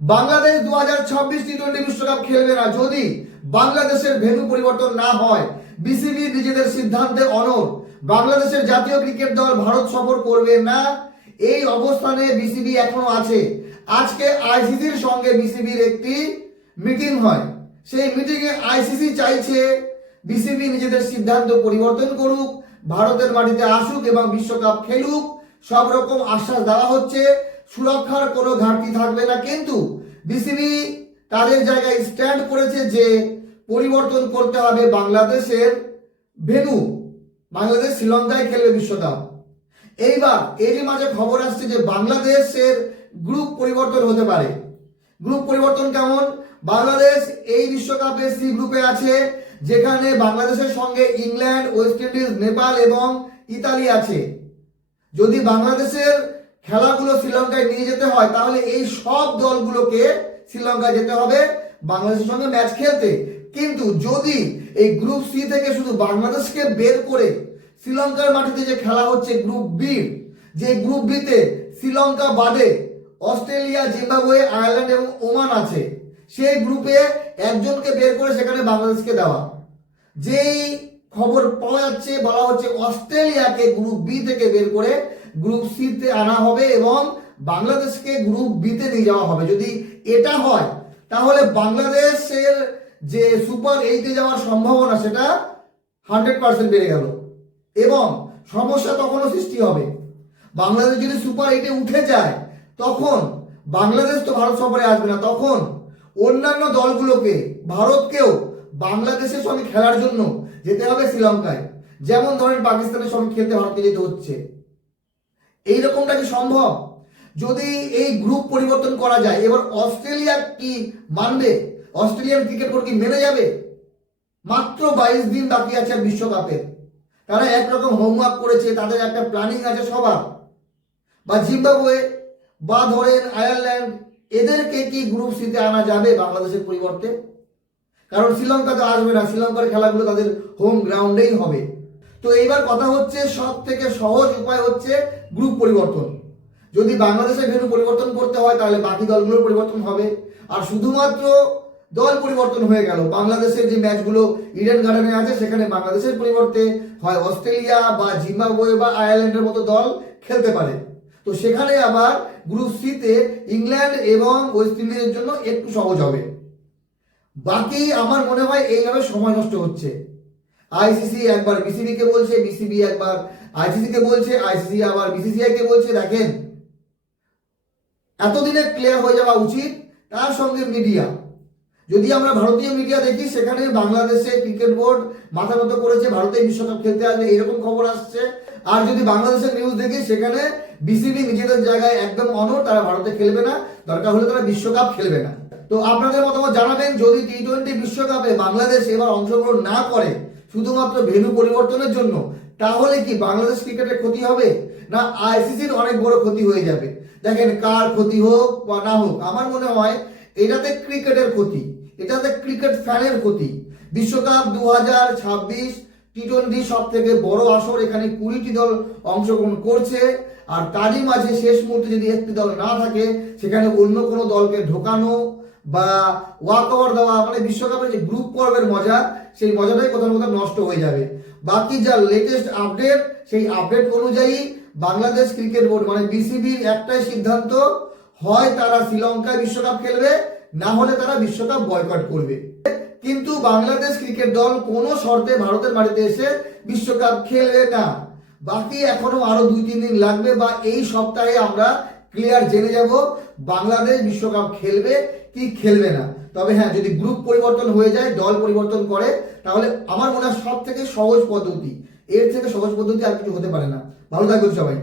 বাংলাদেশ 2026 টি-20 বিশ্বকাপ খেলবে না যদি বাংলাদেশের ভেন্যু পরিবর্তন না হয়। বিসিবি নিজেদের সিদ্ধান্তে অনড়। বাংলাদেশের জাতীয় ক্রিকেট দল ভারত সফর করবে না, এই অবস্থানে বিসিবি এখনো আছে। আজকে আইসিসির সঙ্গে বিসিবির একটি মিটিং হয়। সেই মিটিংয়ে আইসিসি চাইছে বিসিবি নিজেদের সিদ্ধান্ত পরিবর্তন করুক, ভারতের মাটিতে আসুক এবং বিশ্বকাপ খেলুক। সব রকম আশ্বাস দেওয়া হচ্ছে, সুরক্ষার কোনো ঘাটতি থাকবে না। কিন্তু বিসিবি তাদের জায়গায় স্ট্যান্ড করেছে যে পরিবর্তন করতে হবে বাংলাদেশের ভেন্যু। বাংলাদেশ শ্রীলঙ্কায় খেলবে বিশ্বকাপ। এইবার এরই মাঝে খবর আসছে যে বাংলাদেশের গ্রুপ পরিবর্তন হতে পারে। গ্রুপ পরিবর্তন কেমন? বাংলাদেশ এই বিশ্বকাপে সি গ্রুপে আছে, যেখানে বাংলাদেশের সঙ্গে ইংল্যান্ড, ওয়েস্ট ইন্ডিজ, নেপাল এবং ইতালি আছে। যদি বাংলাদেশের খেলাগুলো শ্রীলঙ্কায় নিয়ে যেতে হয় তাহলে এই সব দলগুলোকে শ্রীলঙ্কায় যেতে হবে বাংলাদেশের সঙ্গে ম্যাচ খেলতে। কিন্তু যদি এই গ্রুপ সি থেকে শুধু বাংলাদেশকে বের করে শ্রীলঙ্কার মাটিতে যে খেলা হচ্ছে গ্রুপ বি, যে গ্রুপ বিতে শ্রীলঙ্কা বাদে অস্ট্রেলিয়া, জিম্বাবুয়ে, আয়ারল্যান্ড এবং ওমান আছে, সেই গ্রুপে একজনকে বের করে সেখানে বাংলাদেশকে দেওয়া। যেই খবর পাওয়া যাচ্ছে, বলা হচ্ছে অস্ট্রেলিয়াকে গ্রুপ বি থেকে বের করে গ্রুপ সি তে আনা হবে এবং বাংলাদেশকে গ্রুপ বি তে নিয়ে যাওয়া হবে। যদি এটা হয় তাহলে বাংলাদেশের যে সুপার 8-এ যাওয়ার সম্ভাবনা সেটা 100% বেড়ে গেল এবং সমস্যা তখনও সৃষ্টি হবে। বাংলাদেশ যদি সুপার 8-এ উঠে যায় তখন বাংলাদেশ তো ভারত সফরে আসবে না, তখন অন্যান্য দলগুলোকে, ভারতকেও বাংলাদেশের সঙ্গে খেলার জন্য যেতে হবে শ্রীলঙ্কায়। যেমন ধরেন পাকিস্তানের সঙ্গে খেলতে ভারতকে যেতে হচ্ছে। এইরকমটা কি সম্ভব? যদি এই গ্রুপ পরিবর্তন করা যায়, এবার অস্ট্রেলিয়া কি মানবে? অস্ট্রেলিয়ান ক্রিকেট বোর্ড কি মেনে যাবে? মাত্র 22 দিন বাকি আছে বিশ্বকাপের। তারা একরকম হোমওয়ার্ক করেছে, তাদের একটা প্ল্যানিং আছে সবার। বা জিম্বাবুয়ে বা ধরেন আয়ারল্যান্ড, এদেরকে কি গ্রুপ সিতে আনা যাবে বাংলাদেশের পরিবর্তে? কারণ শ্রীলঙ্কা তো আসবে না, শ্রীলঙ্কার খেলাগুলো তাদের হোম গ্রাউন্ডেই হবে। তো এইবার কথা হচ্ছে সব থেকে সহজ উপায় হচ্ছে গ্রুপ পরিবর্তন। যদি বাংলাদেশের ভেন্যু পরিবর্তন করতে হয় তাহলে বাকি দলগুলোর পরিবর্তন হবে। আর শুধুমাত্র দল পরিবর্তন হয়ে গেল, বাংলাদেশের যে ম্যাচগুলো ইডেন গার্ডেনে আছে সেখানে বাংলাদেশের পরিবর্তে হয় অস্ট্রেলিয়া বা জিম্বাবুয়ে বা আয়ারল্যান্ডের মতো দল খেলতে পারে। তো সেখানে আবার গ্রুপ সিতে ইংল্যান্ড এবং ওয়েস্ট ইন্ডিজের জন্য একটু সহজ হবে। বাকি আমার মনে হয় এইভাবে সময় নষ্ট হচ্ছে। আইসিসি একবার বিসিবি কে বলছে, বিসিবি একবার আইসিসি কে বলছে, আইসিসি আবার বিসিসিআই কে বলছে। দেখেন, এতদিনে ক্লিয়ার হয়ে যাওয়া উচিত। তার সঙ্গে মিডিয়া, যদি আমরা ভারতীয় মিডিয়া দেখি সেখানে বাংলাদেশে ক্রিকেট বোর্ড মাথা নত করেছে, ভারতে বিশ্বকাপ খেলতে আসবে এরকম খবর আসছে। আর যদি বাংলাদেশের নিউজ দেখি সেখানে বিসিবি নিজেদের জায়গায় একদম অনড়, তারা ভারতে খেলবে না, দরকার হলে তারা বিশ্বকাপ খেলবে না। তো আপনাদের মতামত জানাবেন। যদি টি-20 বিশ্বকাপে বাংলাদেশ এবার অংশগ্রহণ না করে শুধুমাত্র ভেন্যু পরিবর্তনের জন্য, তাহলে কি বাংলাদেশ ক্রিকেটের ক্ষতি হবে না আইসিসির অনেক বড় ক্ষতি হয়ে যাবে? দেখেন, কার ক্ষতি হোক বা না হোক, আমার মনে হয় এটাতে ক্রিকেটের ক্ষতি, এটাতে ক্রিকেট ফ্যানের ক্ষতি। বিশ্বকাপ 2026 টি-20 সব থেকে বড় আসর, এখানে 20টি দল অংশগ্রহণ করছে। আর তারই মাঝে শেষ মুহূর্তে যদি একটি দল না থাকে, সেখানে অন্য কোনো দলকে ঢোকানো বা ওয়াক ওভার দেওয়া, মানে বিশ্বকাপের যে গ্রুপ পর্বের মজা, সেই মজাটাই কোথাও কোথাও নষ্ট হয়ে যাবে। বাকি যা লেটেস্ট আপডেট, সেই আপডেট অনুযায়ী বাংলাদেশ ক্রিকেট বোর্ড মানে বিসিবির একটাই সিদ্ধান্ত, হয় তারা শ্রীলঙ্কায় বিশ্বকাপ খেলবে, না হলে তারা বিশ্বকাপ বয়কট করবে। কিন্তু বাংলাদেশ ক্রিকেট দল কোনো শর্তে ভারতের মাটিতে এসে বিশ্বকাপ খেলবে না। বাকি এখনো আরো 2-3 দিন লাগবে, বা এই সপ্তাহে আমরা ক্লিয়ার জেনে যাব বাংলাদেশ বিশ্বকাপ খেলবে কি খেলবে না। তবে হ্যাঁ, যদি গ্রুপ পরিবর্তন হয়ে যায়, দল পরিবর্তন করে, তাহলে আমার মনে হয় সব থেকে সহজ পদ্ধতি, এর থেকে সহজ পদ্ধতি আর কিছু হতে পারে না। ভালো থাকবেন সবাই।